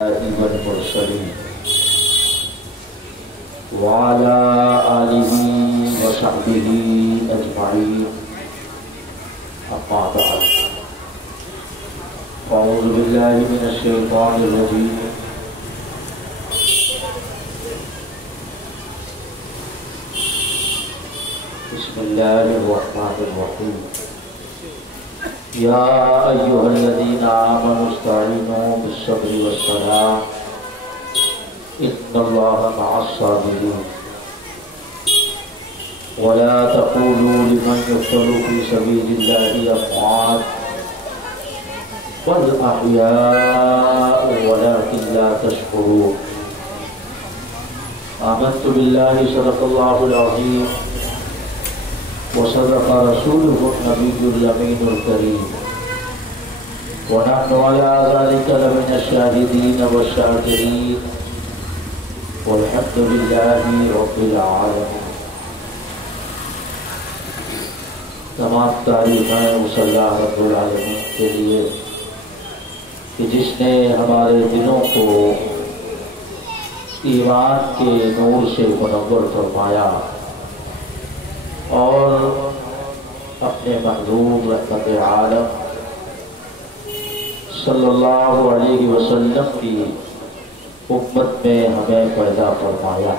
والمرسلين وعلى آله وصحبه أجمعين أما بعد أعوذ بالله من الشيطان الرجيم بسم الله الرحمن الرحيم يا أيها الذين آمنوا استعينوا بالصبر والصلاة إن الله مع الصابرين ولا تقولوا لمن يقتل في سبيل الله أموات بل أحياء ولكن لا تشكرون آمنت بالله صدق الله العظيم وصدق رسوله النبي الأمين الكريم ونحن على ذلك لمن الشاهدين والشاكرين والحمد لله رب العالمين. تمام تعریفیں اس اللہ رب العالمین کے لیے کہ جس نے ہمارے دلوں کو ایمان کے نور سے منور فرمایا اور اپنے محبوب رحمت عالم صلی اللہ علیہ وسلم کی امت میں ہمیں پیدا فرمایا.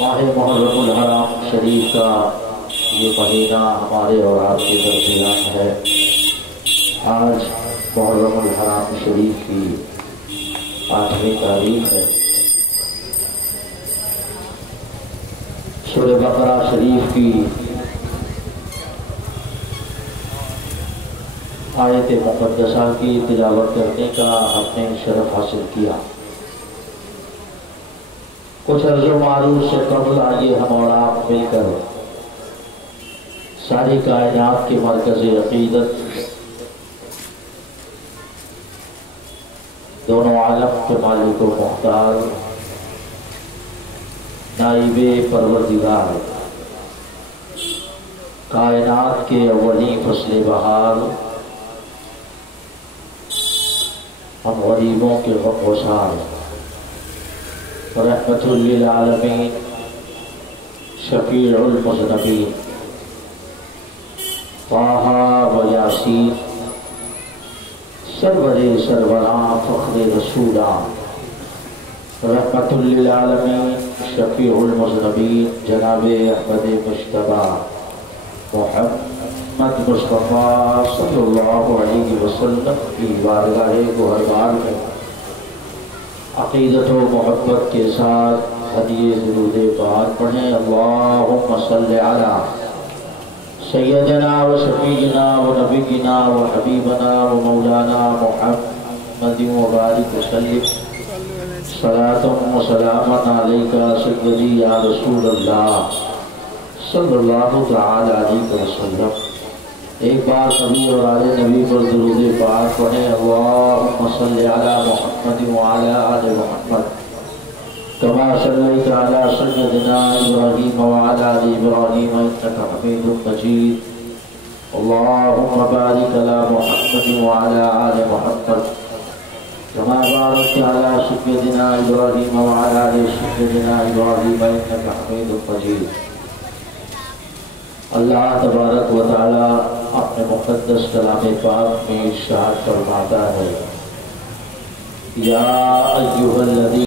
ماہ محرم الحرام شریف کا یہ مہینہ ہمارے اور آپ کے درمیان ہے. آج محرم الحرام شریف کی 8ویں تاریخ ہے. سورہ بقرہ شریف کی آیت مقدسہ کی تلاوت کرنے کا ہم نے شرف حاصل کیا. کچھ عرض و معروف سے قبل آئیے ہم اور آپ مل کر ساری کائنات کے مرکز عقیدت دونوں عالم کے مالک و مختار نائب پروردگار کائنات کے اولی فصل بہار ہم غریبوں کے غم و سار رحمت للعالمین شفیع المذنبین طٰہٰ و یاسین سرور سروراں فخر رسولاں رحمت للعالمین شفیع المذنبین جناب احمد مجتبیٰ محمد مصطفیٰ صلی اللہ علیہ وسلم کی بارگاہ گوہربار میں عقیدت و محبت کے ساتھ ہدیے درود پاک پڑھیں. اللہم صلی علی سیدنا و شفیعنا و نبینا و حبیبنا و مولانا محمد و بارک وسلم صلاۃ و سلام علیکہ سیدی یا رسول اللہ صلی اللہ تعالی علیہ وسلم. ایک بار نبی اور آل نبی پر درود پاک پڑھیں. اللہم صلی علی محمد و علی آل محمد کما صلیت علی سیدنا ابراہیم و علی آل ابراہیم انک حمید مجید. اللہم بارک علی محمد و علی آل محمد كما باركت على سيدنا إبراهيم وعلى آل سيدنا إبراهيم إنك حميد مجيد. اللہ تبارک و تعالی اپنے مقدس کلام پاک میں ارشاد فرماتا ہے یا ایھا الذین